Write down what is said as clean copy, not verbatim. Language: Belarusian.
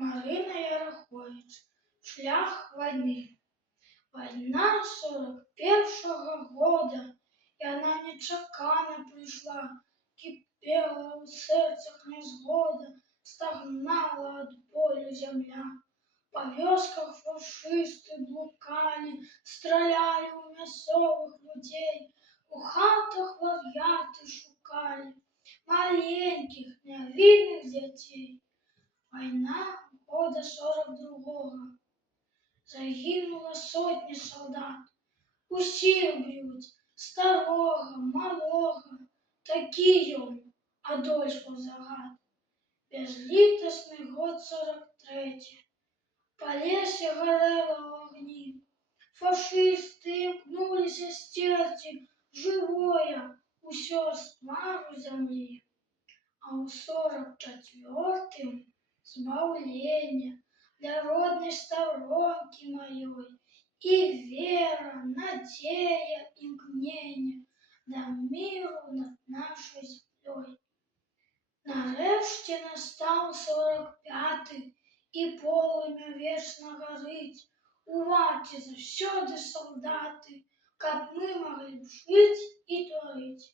Марына Ярахович. Шлях войны. Вайна 41-го года, яна нечакана прыйшла, кіпела ў сэрцах нязгода, стагнала ад болю зямля. Па вёсках фашысты блукалі, стралялі ў мясцовых людзей, у хатах вар'яты шукалі маленькіх нявінных дзяцей. Вайна года 42-го. Загінула сотні салдат. Усіх б'юць, старога, малога. Такі ён, Адольфаў загад. Бязлітасны год 43. Па лесе гарэла ў агні. Фашысты імкнуліся сцерці жывое усё з твару зямлі. А ў 44-м збаўленне для роднай старонкі маёй і вера, надзея, імкненне да міру над нашай зямлёй. Нарэшце настаў 45-й, і полымя вечна гарыць. У варце заўсёды салдаты, каб мы маглі б жыць і тварыць.